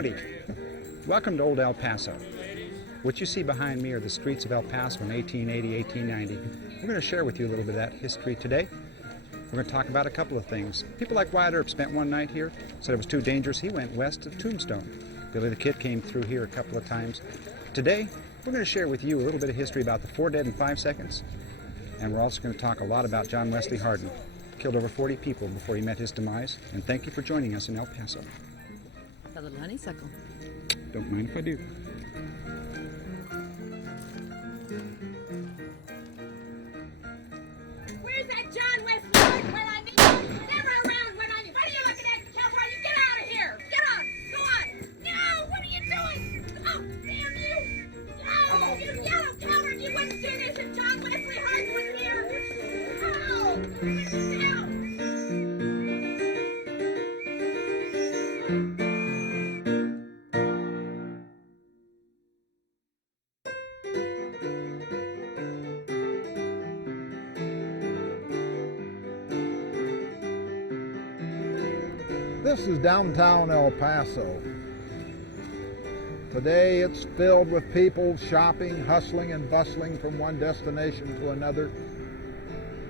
Howdy. Welcome to Old El Paso. What you see behind me are the streets of El Paso in 1880, 1890. We're going to share with you a little bit of that history today. We're going to talk about a couple of things. People like Wyatt Earp spent one night here, said it was too dangerous. He went west to Tombstone. Billy the Kid came through here a couple of times. Today, we're going to share with you a little bit of history about the 4 dead in 5 seconds. And we're also going to talk a lot about John Wesley Hardin. Killed over 40 people before he met his demise. And thank you for joining us in El Paso. A little honeysuckle. Don't mind if I do. Where's that John Wesley Hardin when I need him? Never around when I need him. What are you looking at, cowboy? You get out of here. Get on. Go on. No, what are you doing? Oh, damn you. No, you yellow coward. You wouldn't do this if John Wesley Hardin was here. Oh, no. This is downtown El Paso. Today it's filled with people shopping, hustling and bustling from one destination to another.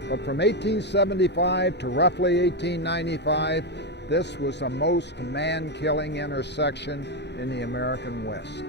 But from 1875 to roughly 1895, this was the most man-killing intersection in the American West.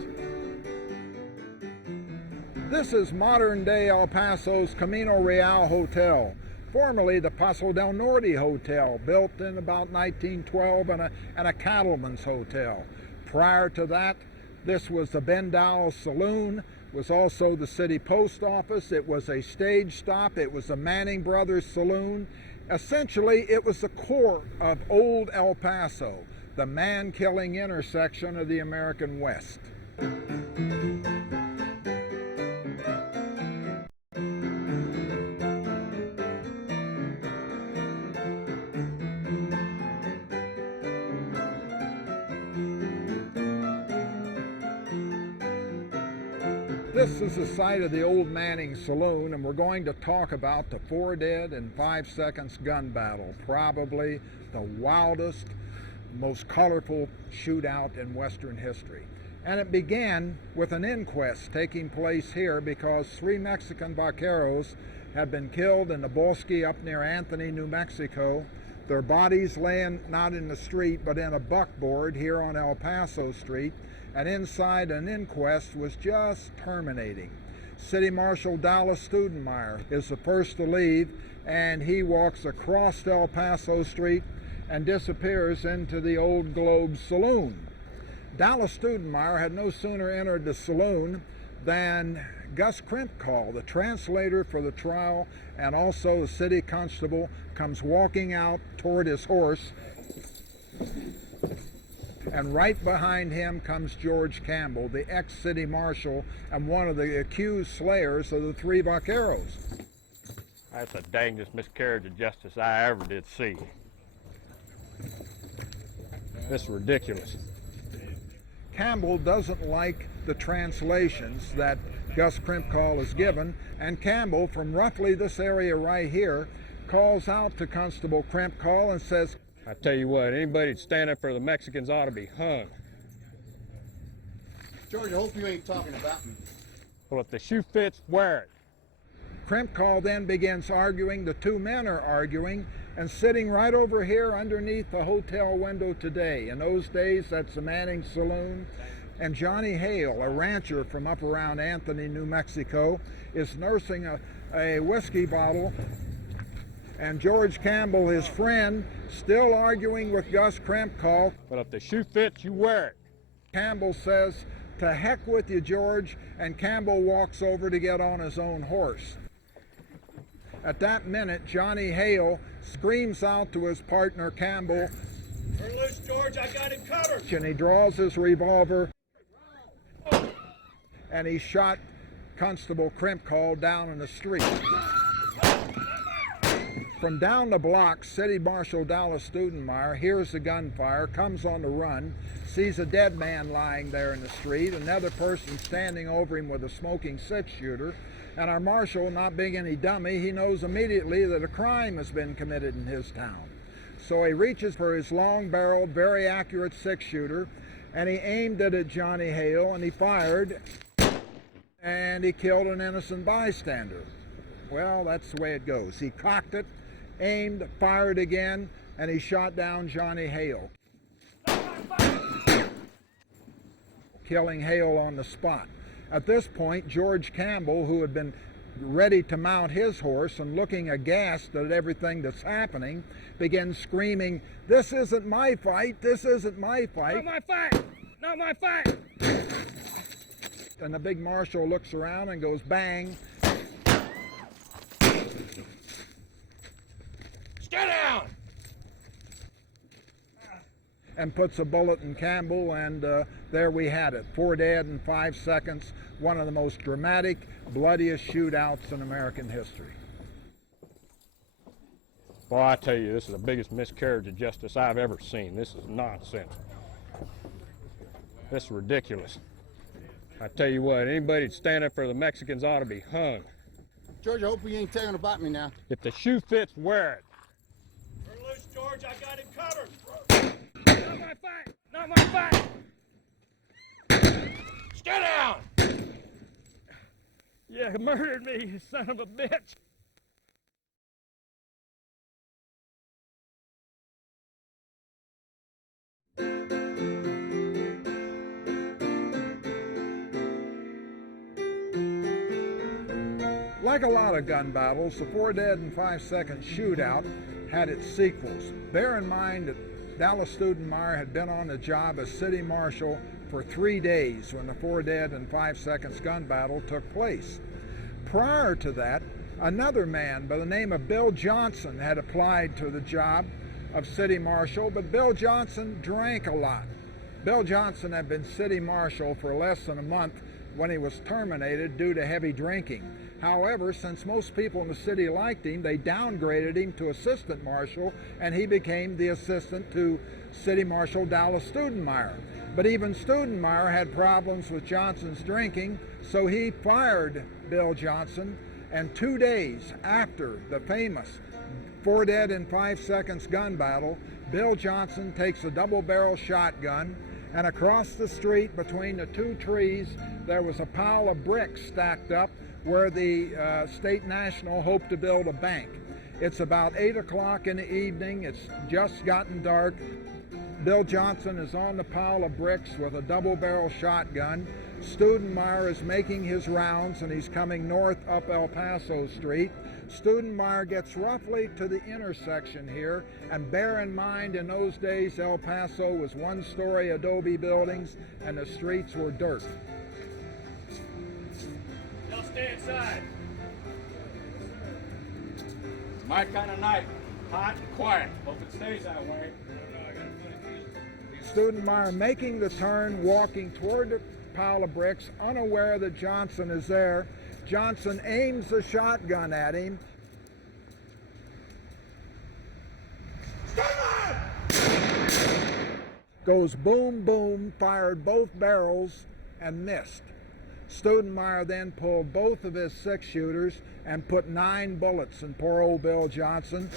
This is modern-day El Paso's Camino Real Hotel, formerly the Paso del Norte Hotel, built in about 1912 and a cattleman's hotel. Prior to that, this was the Bendal Saloon, was also the city post office. It was a stage stop. It was the Manning Brothers Saloon. Essentially, it was the core of Old El Paso, the man-killing intersection of the American West. This is the site of the old Manning Saloon, and we're going to talk about the 4 dead in 5 seconds gun battle, probably the wildest, most colorful shootout in Western history. And it began with an inquest taking place here because 3 Mexican vaqueros had been killed in the bosque up near Anthony, New Mexico. Their bodies laying not in the street but in a buckboard here on El Paso Street. And inside an inquest was just terminating. City Marshal Dallas Stoudenmire is the first to leave, and he walks across El Paso Street and disappears into the Old Globe Saloon. Dallas Stoudenmire had no sooner entered the saloon than Gus Crimpcall, the translator for the trial and also the city constable, comes walking out toward his horse. And right behind him comes George Campbell, the ex-city marshal and one of the accused slayers of the 3 vaqueros. That's the dangest miscarriage of justice I ever did see. This is ridiculous. Campbell doesn't like the translations that Gus Crimpcall has given, and Campbell, from roughly this area right here, calls out to Constable Crimpcall and says, I tell you what, anybody that stand up for the Mexicans ought to be hung. George, I hope you ain't talking about me. Well, if the shoe fits, wear it. Crimpcall then begins arguing. The 2 men are arguing, and sitting right over here underneath the hotel window today. In those days, that's the Manning Saloon. And Johnny Hale, a rancher from up around Anthony, New Mexico, is nursing a whiskey bottle. And George Campbell, his friend, still arguing with Gus Crimpcall. But if the shoe fits, you wear it. Campbell says, to heck with you, George, and Campbell walks over to get on his own horse. At that minute, Johnny Hale screams out to his partner, Campbell, Turn loose, George, I got him covered. and he draws his revolver, and he shot Constable Crimpcall down in the street. From down the block, City Marshal Dallas Stoudenmire hears the gunfire, comes on the run, sees a dead man lying there in the street, another person standing over him with a smoking 6-shooter, and our marshal, not being any dummy, he knows immediately that a crime has been committed in his town. So he reaches for his long-barreled, very accurate 6-shooter, and he aimed it at Johnny Hale, and he fired, and he killed an innocent bystander. Well, that's the way it goes. He cocked it, aimed, fired again, and he shot down Johnny Hale, killing Hale on the spot. At this point, George Campbell, who had been ready to mount his horse and looking aghast at everything that's happening, began screaming, "This isn't my fight! This isn't my fight! Not my fight! Not my fight!" And the big marshal looks around and goes bang. Get down! And puts a bullet in Campbell, and there we had it. 4 dead in 5 seconds. One of the most dramatic, bloodiest shootouts in American history. Boy, I tell you, this is the biggest miscarriage of justice I've ever seen. This is nonsense. This is ridiculous. I tell you what, anybody that stand up for the Mexicans ought to be hung. George, I hope you ain't talking about me now. If the shoe fits, wear it. Turn loose, George. I got him covered. Not my fight! Not my fight! Get down! You murdered me, you son of a bitch. Like a lot of gun battles, the 4 dead in 5 second shootout had its sequels. Bear in mind that Dallas Stoudenmire had been on the job as city marshal for 3 days when the 4 dead in 5 seconds gun battle took place. Prior to that, another man by the name of Bill Johnson had applied to the job of city marshal, but Bill Johnson drank a lot. Bill Johnson had been city marshal for less than a month when he was terminated due to heavy drinking. However, since most people in the city liked him, they downgraded him to assistant marshal, and he became the assistant to City Marshal Dallas Stoudenmire. But even Stoudenmire had problems with Johnson's drinking, so he fired Bill Johnson, and 2 days after the famous 4 dead in 5 seconds gun battle, Bill Johnson takes a double-barrel shotgun, and across the street between the 2 trees there was a pile of bricks stacked up where the State National hoped to build a bank. It's about 8 o'clock in the evening. It's just gotten dark. Bill Johnson is on the pile of bricks with a double-barrel shotgun. Stoudenmire is making his rounds, and he's coming north up El Paso Street. Stoudenmire gets roughly to the intersection here, and bear in mind in those days El Paso was 1-story adobe buildings and the streets were dirt. Y'all stay inside. My kind of night. Hot and quiet. Hope it stays that way. Stoudenmire making the turn, walking toward the pile of bricks, unaware that Johnson is there. Johnson aims the shotgun at him. Goes boom, boom, fired both barrels and missed. Stoudenmire then pulled both of his 6-shooters and put 9 bullets in poor old Bill Johnson.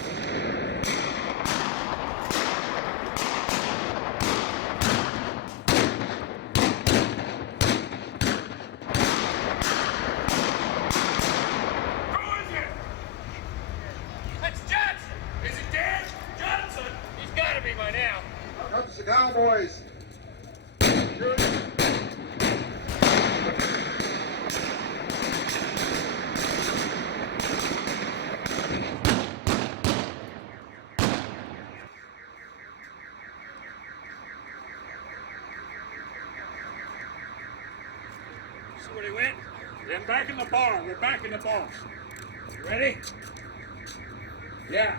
The Cowboys. See where he went? Then back in the barn. We're back in the barn. You ready? Yeah.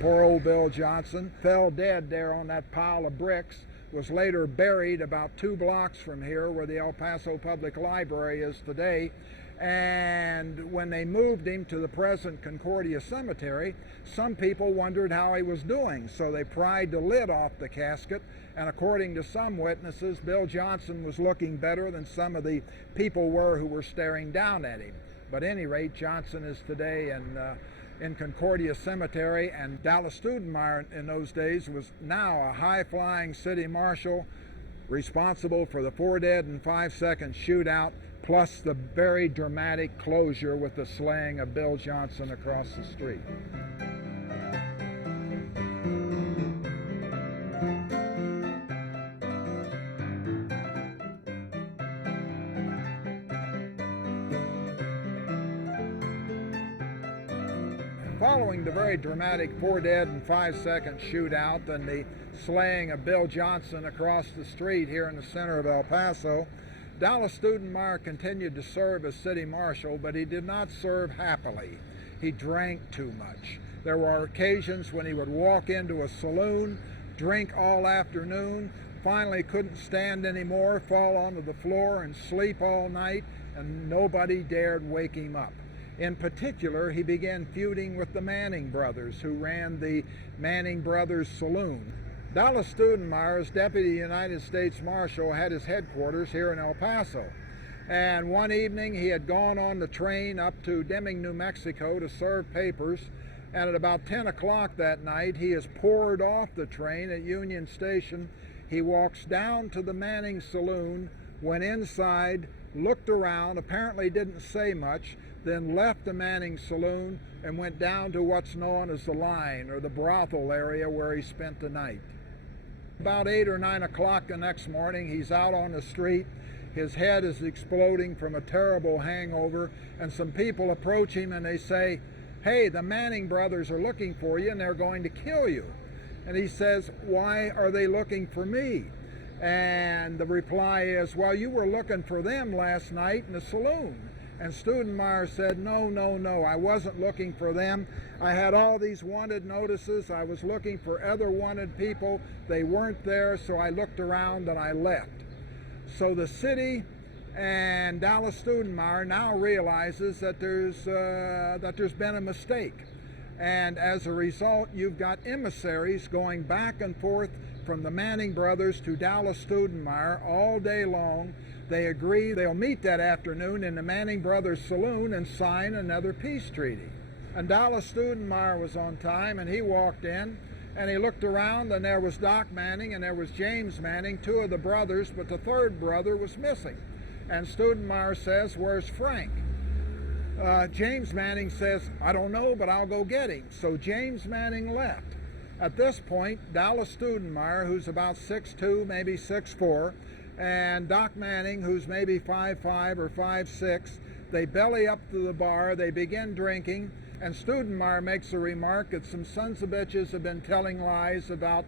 Poor old Bill Johnson fell dead there on that pile of bricks, was later buried about 2 blocks from here where the El Paso Public Library is today. And when they moved him to the present Concordia Cemetery, some people wondered how he was doing, so they pried the lid off the casket, and according to some witnesses, Bill Johnson was looking better than some of the people were who were staring down at him. But at any rate, Johnson is today in Concordia Cemetery, and Dallas Stoudenmire in those days was now a high-flying city marshal responsible for the 4 dead and 5 second shootout, plus the very dramatic closure with the slaying of Bill Johnson across the street. Following the very dramatic 4 dead and 5 second shootout and the slaying of Bill Johnson across the street here in the center of El Paso, Dallas Stoudenmire continued to serve as city marshal, but he did not serve happily. He drank too much. There were occasions when he would walk into a saloon, drink all afternoon, finally couldn't stand anymore, fall onto the floor and sleep all night, and nobody dared wake him up. In particular, he began feuding with the Manning brothers, who ran the Manning Brothers Saloon. Dallas Stoudenmire, as Deputy United States Marshal, had his headquarters here in El Paso. And one evening he had gone on the train up to Deming, New Mexico to serve papers, and at about 10 o'clock that night he is poured off the train at Union Station. He walks down to the Manning Saloon, went inside, looked around, apparently didn't say much, then left the Manning Saloon and went down to what's known as the Line, or the brothel area, where he spent the night. About 8 or 9 o'clock the next morning, he's out on the street. His head is exploding from a terrible hangover, and some people approach him and they say, "Hey, the Manning brothers are looking for you and they're going to kill you." And he says, "Why are they looking for me?" And the reply is, "Well, you were looking for them last night in the saloon." And Stoudenmire said, no, I wasn't looking for them. I had all these wanted notices. I was looking for other wanted people. They weren't there, so I looked around and I left." So the city and Dallas Stoudenmire now realizes that there's been a mistake. And as a result, you've got emissaries going back and forth from the Manning brothers to Dallas Stoudenmire all day long. They agree they'll meet that afternoon in the Manning Brothers Saloon and sign another peace treaty. And Dallas Stoudenmire was on time, and he walked in, and he looked around, and there was Doc Manning and there was James Manning, 2 of the brothers, but the 3rd brother was missing. And Stoudenmire says, "Where's Frank?" James Manning says, "I don't know, but I'll go get him." So James Manning left. At this point, Dallas Stoudenmire, who's about 6'2", maybe 6'4", and Doc Manning, who's maybe 5'5" or 5'6", they belly up to the bar, they begin drinking, and Stoudenmire makes a remark that some sons of bitches have been telling lies about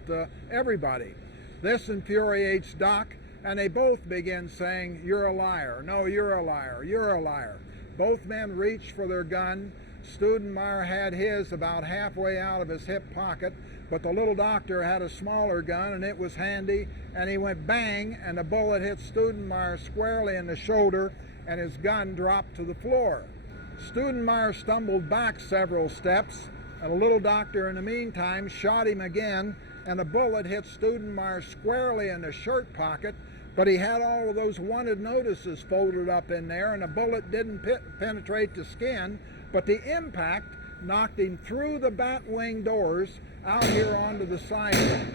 everybody. This infuriates Doc, and they both begin saying, "You're a liar, no, you're a liar, you're a liar." Both men reached for their gun. Stoudenmire had his about halfway out of his hip pocket, but the little doctor had a smaller gun and it was handy, and he went bang, and the bullet hit Stoudenmire squarely in the shoulder, and his gun dropped to the floor. Stoudenmire stumbled back several steps, and the little doctor in the meantime shot him again, and the bullet hit Stoudenmire squarely in the shirt pocket, but he had all of those wanted notices folded up in there, and the bullet didn't penetrate the skin, but the impact knocked him through the bat wing doors out here onto the sidewalk.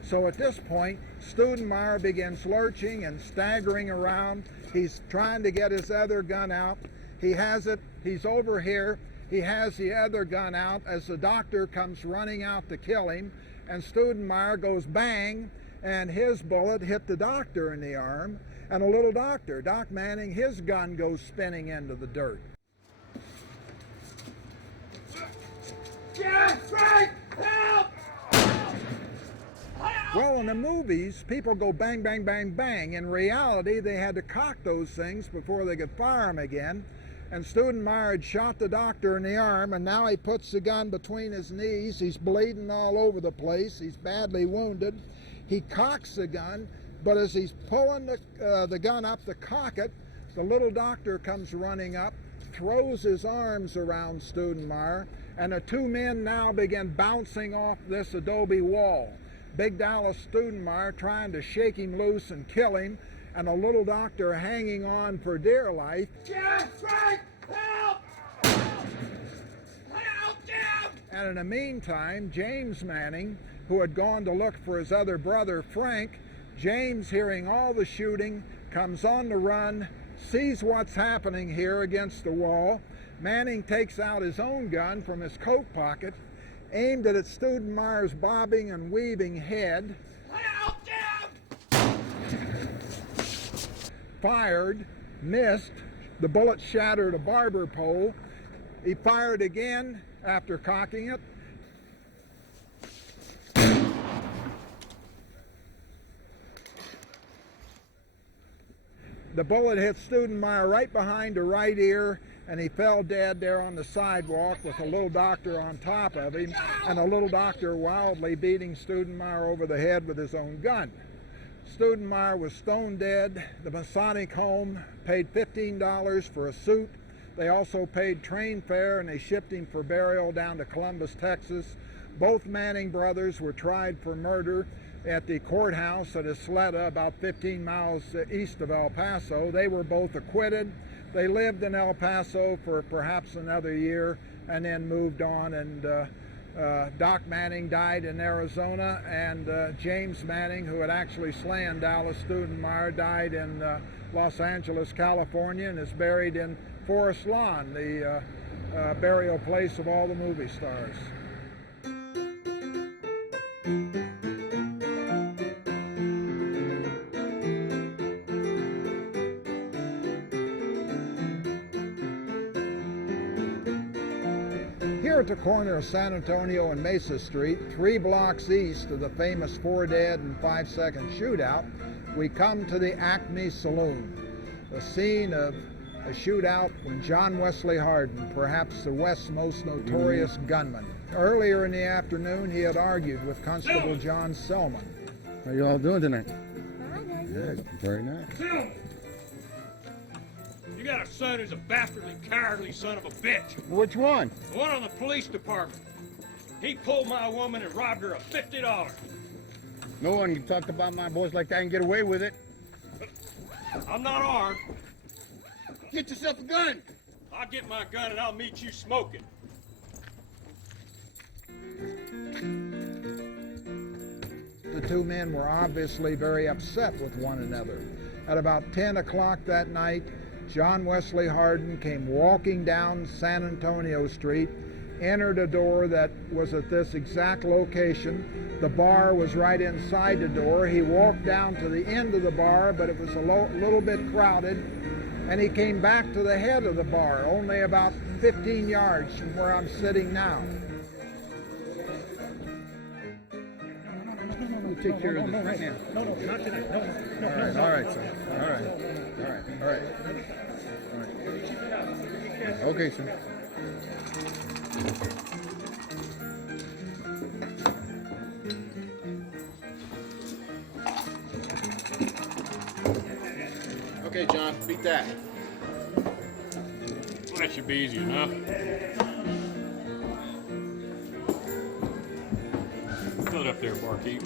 So at this point, Stoudenmire begins lurching and staggering around. He's trying to get his other gun out. He has it. He's over here. He has the other gun out as the doctor comes running out to kill him, and Stoudenmire goes bang, and his bullet hit the doctor in the arm, and a little doctor, Doc Manning, his gun goes spinning into the dirt. Frank, help! Well, in the movies, people go bang, bang, bang, bang. In reality, they had to cock those things before they could fire them again. And Stoudenmire had shot the doctor in the arm, and now he puts the gun between his knees. He's bleeding all over the place. He's badly wounded. He cocks the gun, but as he's pulling the gun up to cock it, the little doctor comes running up, throws his arms around Stoudenmire, and the 2 men now begin bouncing off this adobe wall. Big Dallas Stoudenmire trying to shake him loose and kill him, and the little doctor hanging on for dear life. Frank, help! And in the meantime, James Manning, who had gone to look for his other brother, Frank, James, hearing all the shooting, comes on the run, sees what's happening here against the wall. Manning takes out his own gun from his coat pocket, aimed it at Stoudenmire's bobbing and weaving head. Fired, missed, the bullet shattered a barber pole. He fired again after cocking it. The bullet hit Stoudenmire right behind the right ear, and he fell dead there on the sidewalk with a little doctor on top of him, and a little doctor wildly beating Stoudenmire over the head with his own gun. Stoudenmire was stone dead. The Masonic home paid $15 for a suit. They also paid train fare, and they shipped him for burial down to Columbus, Texas. Both Manning brothers were tried for murder at the courthouse at Isleta, about 15 miles east of El Paso. They were both acquitted. They lived in El Paso for perhaps another year and then moved on, and Doc Manning died in Arizona, and James Manning, who had actually slain Dallas Stoudenmire, died in Los Angeles, California, and is buried in Forest Lawn, the burial place of all the movie stars. Here at the corner of San Antonio and Mesa Street, 3 blocks east of the famous 4 dead and 5-second shootout, we come to the Acme Saloon, the scene of a shootout when John Wesley Hardin, perhaps the West's most notorious gunman. Earlier in the afternoon, he had argued with Constable John Selman. How you all doing tonight? Good, very nice. You got a son who's a bastardly, cowardly son of a bitch. Which one? The one on the police department. He pulled my woman and robbed her of $50. No one can talk about my boys like that and get away with it. I'm not armed. Get yourself a gun. I'll get my gun and I'll meet you smoking. The two men were obviously very upset with one another. At about 10 o'clock that night, John Wesley Hardin came walking down San Antonio Street, entered a door that was at this exact location. The bar was right inside the door. He walked down to the end of the bar, but it was a little bit crowded, and he came back to the head of the bar, only about 15 yards from where I'm sitting now. We'll take care of this right now. No, not tonight. No. All right, sir. All right. Okay, sir. Okay, John, beat that. Well, that should be easy enough. Fill it up there, barkeep.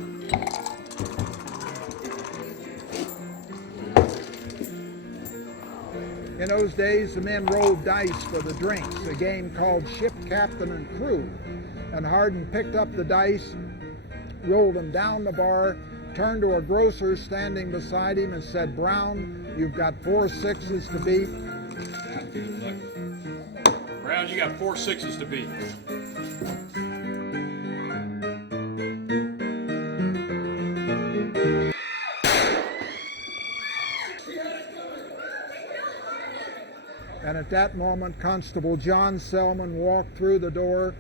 In those days, the men rolled dice for the drinks, a game called Ship Captain and Crew. And Hardin picked up the dice, rolled them down the bar, turned to a grocer standing beside him and said, "Brown, you've got 4 6s to beat." Brown, you got 4 6s to beat. And at that moment, Constable John Selman walked through the door,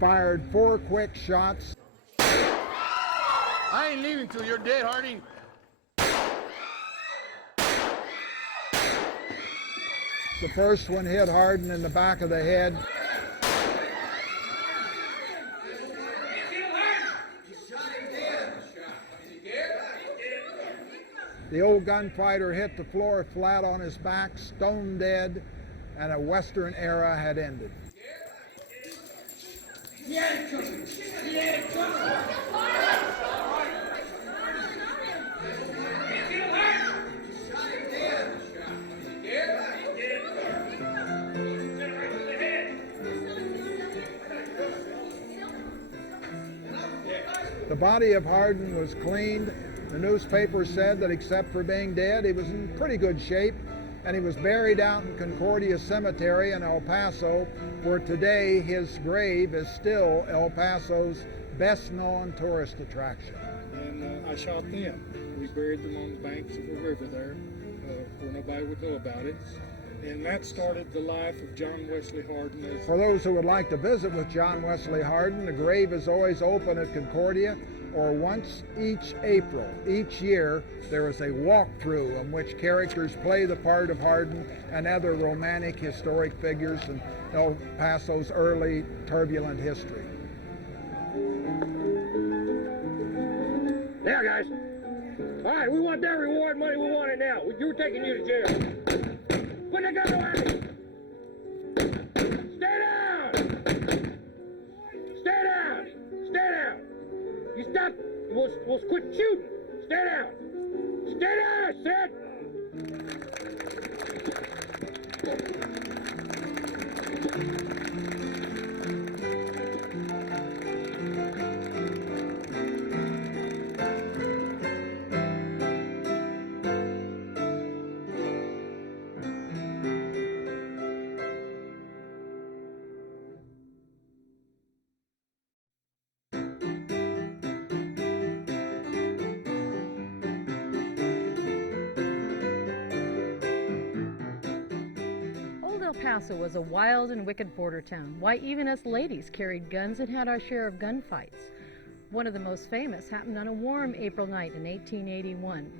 fired 4 quick shots. I ain't leaving till you're dead, Harding. The first one hit Hardin in the back of the head. The old gunfighter hit the floor flat on his back, stone dead, and a Western era had ended. The body of Hardin was cleaned. The newspaper said that except for being dead, he was in pretty good shape, and he was buried out in Concordia Cemetery in El Paso, where today his grave is still El Paso's best-known tourist attraction. And I shot them. We buried them on the banks of a river there, where nobody would know about it. And that started the life of John Wesley Hardin. For those who would like to visit with John Wesley Hardin, the grave is always open at Concordia, or once each April. Each year, there is a walkthrough in which characters play the part of Hardin and other romantic historic figures in El Paso's early turbulent history. Now, guys. All right, we want that reward money. We want it now. We're taking you to jail. Put the gun away. Stay down. Stay down. Stay down. You stop. We'll quit shooting. Stay down. Stay down, I said. Old El Paso was a wild and wicked border town. Why, even us ladies carried guns and had our share of gunfights. One of the most famous happened on a warm April night in 1881,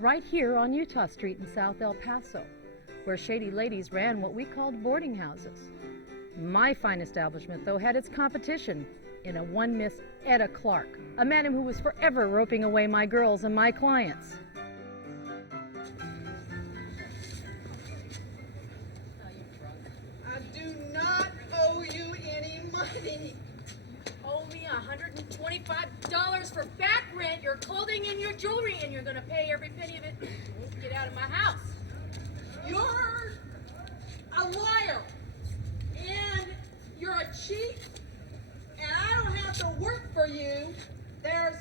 right here on Utah Street in South El Paso, where shady ladies ran what we called boarding houses. My fine establishment, though, had its competition in a one Miss Etta Clark, a madam who was forever roping away my girls and my clients. I do not owe you any money. Owe me $125 for back rent, your clothing and your jewelry, and you're gonna pay every penny of it. Get out of my house. You're a liar. And you're a cheat. And I don't have to work for you. There's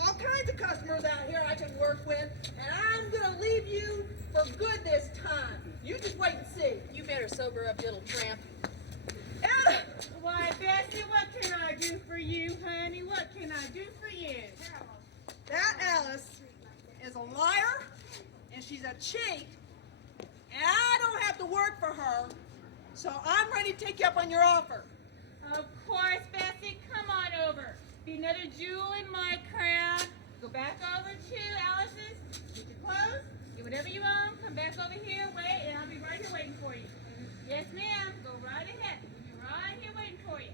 all kinds of customers out here I can work with. And I'm gonna leave you for good this time. You just wait and see. You better sober up, little tramp. Etta! Why, Bessie, what can I do for you, honey? What can I do for you? That Alice is a liar, and she's a cheat, and I don't have to work for her, so I'm ready to take you up on your offer. Of course, Bessie, come on over. Be another jewel in my crown. Go back over to Alice's, get your clothes, get whatever you want, come back over here, wait, and I'll be right here waiting for you. Yes, ma'am, go right ahead. We'll be right here waiting for you.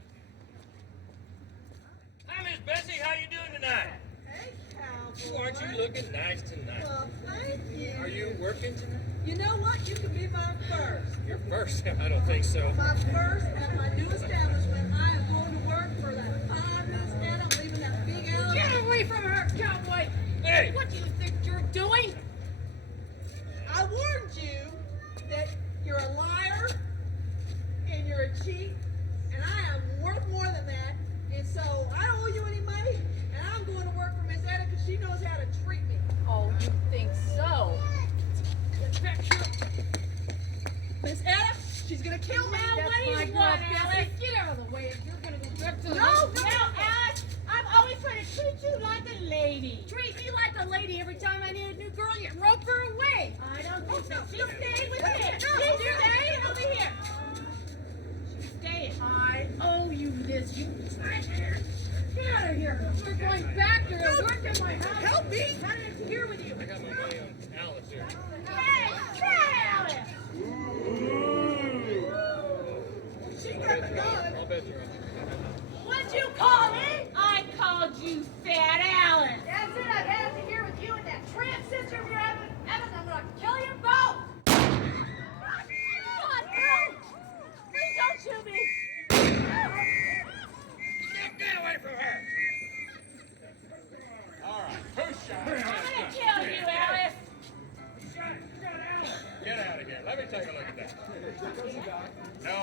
Hi, Miss Bessie. How you doing tonight? Hey, cowboy. Aren't you looking nice tonight? Well, thank you. Are you working tonight? You know what? You can be my first. You're first. I don't think so. My first at my new establishment. I am going to work for that fine Miss Etta. I'm leaving that big Alice. Get away from her, cowboy! Hey! What do you think you're doing? I warned you that you're a liar and you're a cheat, and I am worth more than that, and so I don't owe you any money, and I'm going to work for Miss Etta because she knows how to treat me. Oh, you think so? Get back here. Miss Etta, she's going to kill me. Now, That's what do my you girl, want, Bessie. Alice? Get out of the way if you're going to go back to the... No, Now, Alice, I'm always trying to treat you like a lady. Treat me like a lady every time I need a new girl, you rope her away. I don't think so. no, She's no, staying with no, me. no, She's no. staying over here. She's staying. I owe you this, you trash. Get out of here. We're going back to work in my house. Help me. Nothing to here with you. I got my money on Alice here. Hey, Alice! She got the gun. I'll bet you're on. What'd you call me? I called you Fat Alice. That's it. I've had it to here with you and that tramp sister of your Evans. I'm gonna kill you both. God, no! Please don't shoot me. Get away from her! All right, who's shot? I'm gonna kill you, Alice. Get out of here. Let me take a look at that. No.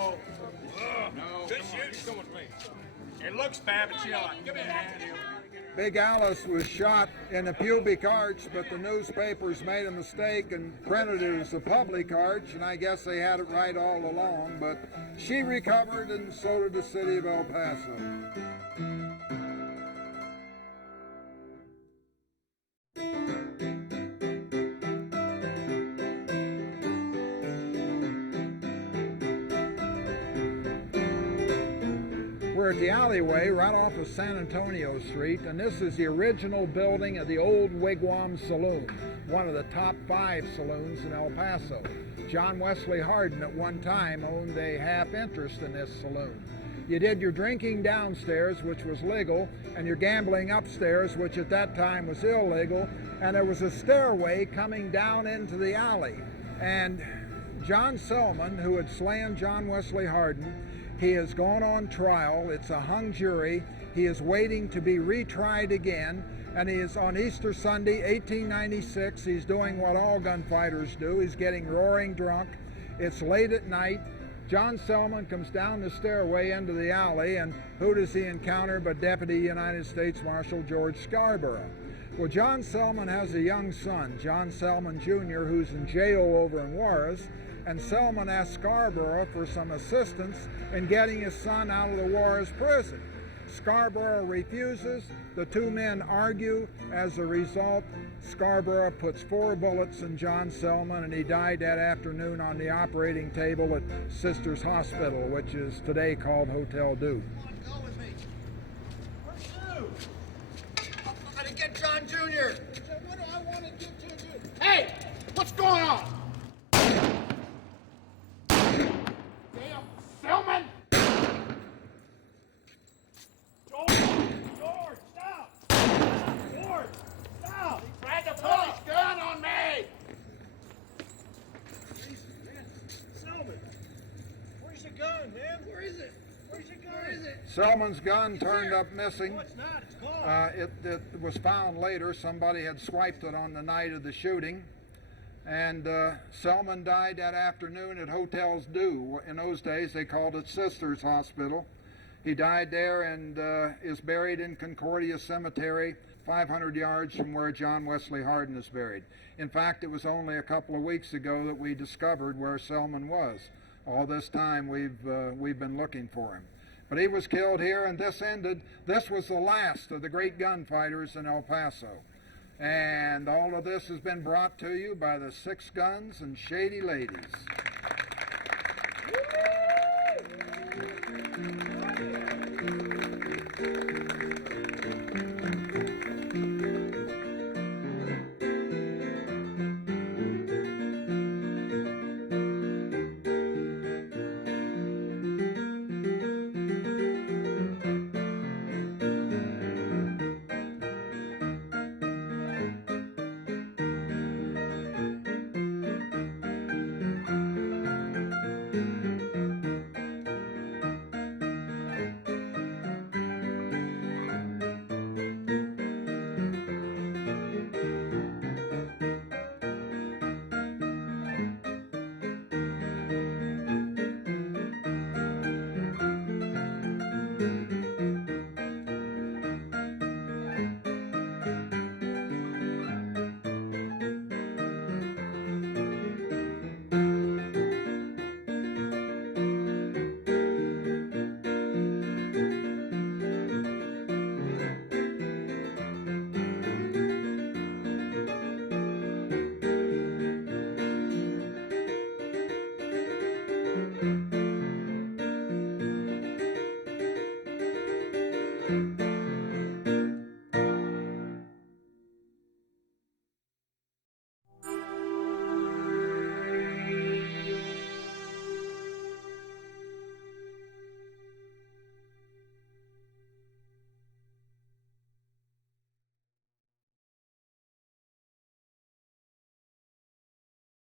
No. Good shooting. Come with me. It looks bad, but you like. Give me a hand here. Big Alice was shot in a pubic arch, but the newspapers made a mistake and printed it as a public arch, and I guess they had it right all along, but she recovered, and so did the city of El Paso. We're at the alleyway right off of San Antonio Street, and this is the original building of the old Wigwam Saloon, one of the top 5 saloons in El Paso. John Wesley Hardin at one time owned a half interest in this saloon. You did your drinking downstairs, which was legal, and your gambling upstairs, which at that time was illegal, and there was a stairway coming down into the alley. And John Selman, who had slain John Wesley Hardin, he has gone on trial. It's a hung jury. He is waiting to be retried again, and he is on Easter Sunday, 1896. He's doing what all gunfighters do. He's getting roaring drunk. It's late at night. John Selman comes down the stairway into the alley, and who does he encounter but Deputy United States Marshal George Scarborough? Well, John Selman has a young son, John Selman Jr., who's in jail over in Juarez, and Selman asked Scarborough for some assistance in getting his son out of the Juarez prison. Scarborough refuses. The two men argue. As a result, Scarborough puts 4 bullets in John Selman, and he died that afternoon on the operating table at Sisters Hospital, which is today called Hotel Duke. Go with me. Where's you? I'm gonna get John Jr. What do I want to get you to do? Hey, what's going on? Selman! George, stop! George, stop! He tried to pull his gun on me! Selman, where's your gun, man? Where is it? Where's your gun? Where is it? Selman's gun turned up missing. No, it's not. It's gone. It was found later. Somebody had swiped it on the night of the shooting. And Selman died that afternoon at Hotels Dew. In those days, they called it Sisters Hospital. He died there and is buried in Concordia Cemetery, 500 yards from where John Wesley Hardin is buried. In fact, it was only a couple of weeks ago that we discovered where Selman was. All this time, we've been looking for him. But he was killed here, and this ended. This was the last of the great gunfighters in El Paso. And all of this has been brought to you by the 6 Guns and Shady Ladies.